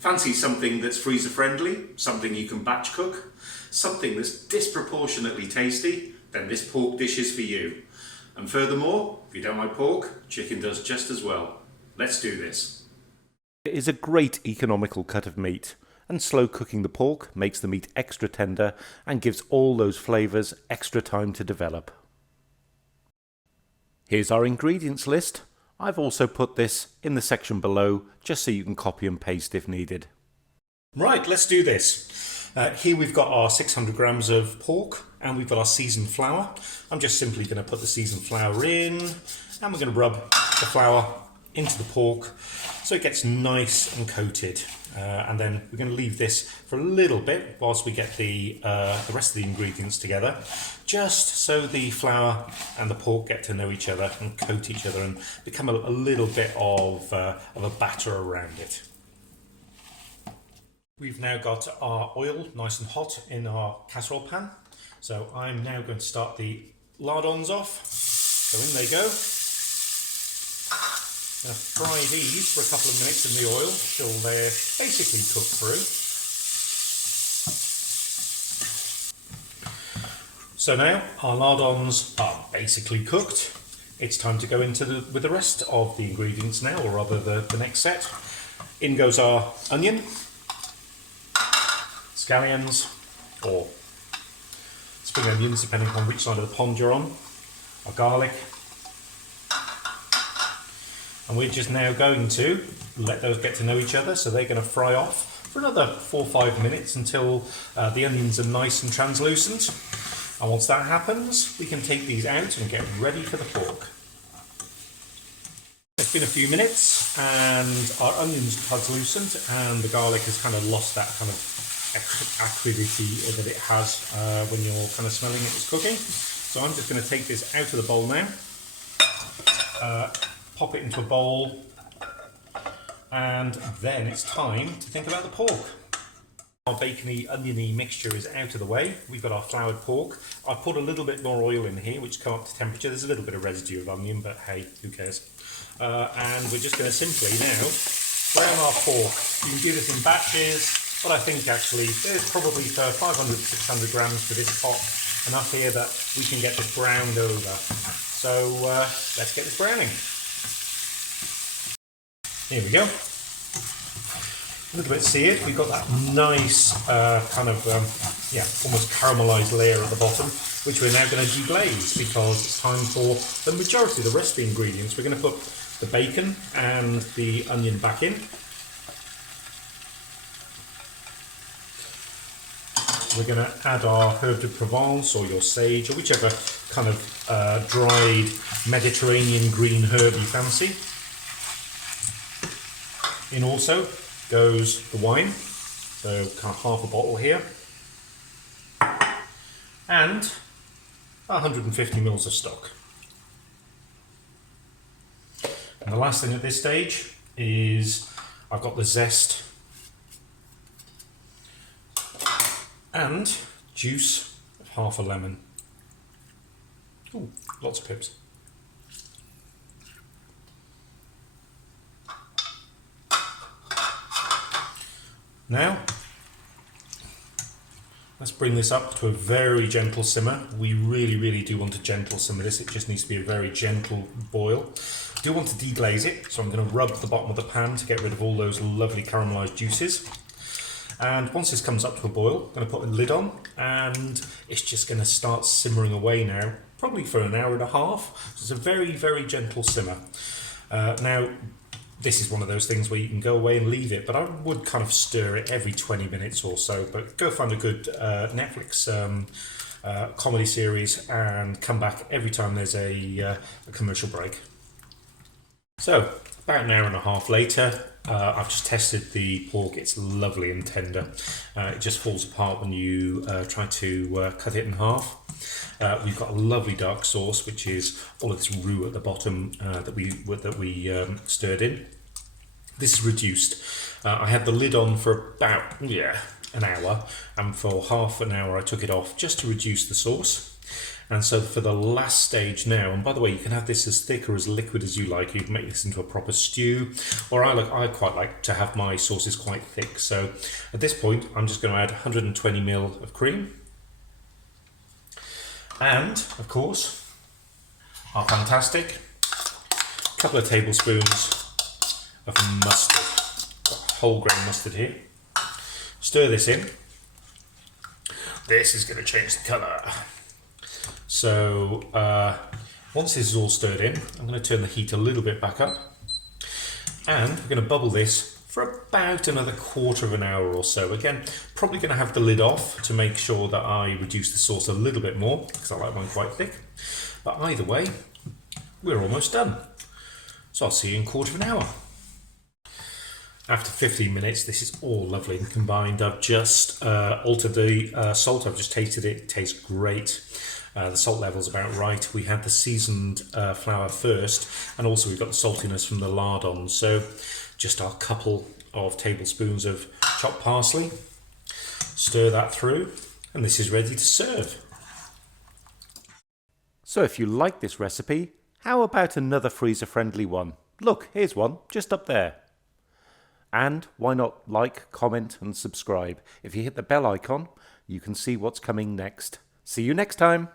Fancy something that's freezer friendly, something you can batch cook, something that's disproportionately tasty, then this pork dish is for you. And furthermore, if you don't like pork, chicken does just as well. Let's do this. It is a great economical cut of meat, and slow cooking the pork makes the meat extra tender and gives all those flavours extra time to develop. Here's our ingredients list. I've also put this in the section below just so you can copy and paste if needed. Right, let's do this. Here we've got our 600 grams of pork and we've got our seasoned flour. I'm just simply going to put the seasoned flour in and we're going to rub the flour into the pork so it gets nice and coated. And then we're going to leave this for a little bit whilst we get the rest of the ingredients together, just so the flour and the pork get to know each other and coat each other and become a little bit of a batter around it. We've now got our oil nice and hot in our casserole pan, so I'm now going to start the lardons off. So in they go. Now fry these for a couple of minutes in the oil till they're basically cooked through. So now our lardons are basically cooked. It's time to go into with the rest of the ingredients now, or rather the next set. In goes our onion, scallions, or spring onions depending on which side of the pond you're on, our garlic. And we're just now going to let those get to know each other, so they're going to fry off for another 4 or 5 minutes until the onions are nice and translucent. And once that happens, we can take these out and get ready for the pork. It's been a few minutes and our onions are translucent and the garlic has kind of lost that kind of acridity that it has when you're kind of smelling it as cooking. So I'm just going to take this out of the bowl now. Pop it into a bowl, and then it's time to think about the pork. Our bacony, oniony mixture is out of the way. We've got our floured pork. I've put a little bit more oil in here, which come up to temperature. There's a little bit of residue of onion, but hey, who cares? And we're just going to simply now brown our pork. You can do this in batches, but I think actually there's probably for 500 to 600 grams for this pot enough here that we can get this browned over. So let's get this browning. Here we go. A little bit seared. We've got that nice kind of almost caramelised layer at the bottom, which we're now going to deglaze because it's time for the majority of the rest of the ingredients. We're going to put the bacon and the onion back in. We're going to add our herb de Provence or your sage or whichever kind of dried Mediterranean green herb you fancy. In also goes the wine, so kind of half a bottle here, and 150 ml of stock. And the last thing at this stage is I've got the zest and juice of half a lemon. Ooh, lots of pips. Now, let's bring this up to a very gentle simmer. We really do want a gentle simmer this. It just needs to be a very gentle boil. I do want to deglaze it, so I'm going to rub the bottom of the pan to get rid of all those lovely caramelised juices. And once this comes up to a boil, I'm going to put a lid on and it's just going to start simmering away now, probably for an hour and a half. So it's a very gentle simmer. Now, this is one of those things where you can go away and leave it, but I would kind of stir it every 20 minutes or so. But go find a good Netflix comedy series and come back every time there's a commercial break. So, about an hour and a half later, I've just tested the pork. It's lovely and tender. It just falls apart when you try to cut it in half. We've got a lovely dark sauce, which is all of this roux at the bottom that we stirred in. This is reduced. I had the lid on for about an hour, and for half an hour I took it off just to reduce the sauce. And so for the last stage now, and by the way, you can have this as thick or as liquid as you like. You can make this into a proper stew, or I quite like to have my sauces quite thick. So at this point, I'm just going to add 120 ml of cream. And, of course, our fantastic couple of tablespoons of mustard, whole grain mustard here. Stir this in. This is going to change the colour. So once this is all stirred in, I'm going to turn the heat a little bit back up, and we're going to bubble this for about another quarter of an hour or so. Again, probably going to have the lid off to make sure that I reduce the sauce a little bit more, because I like mine quite thick. But either way, we're almost done. So I'll see you in a quarter of an hour. After 15 minutes, this is all lovely and combined. I've just altered the salt. I've just tasted it. It tastes great. The salt level's about right. We had the seasoned flour first, and also we've got the saltiness from the lardons. So just our couple of tablespoons of chopped parsley. Stir that through, and this is ready to serve. So if you like this recipe, how about another freezer-friendly one? Look, here's one, just up there. And why not like, comment and subscribe? If you hit the bell icon, you can see what's coming next. See you next time.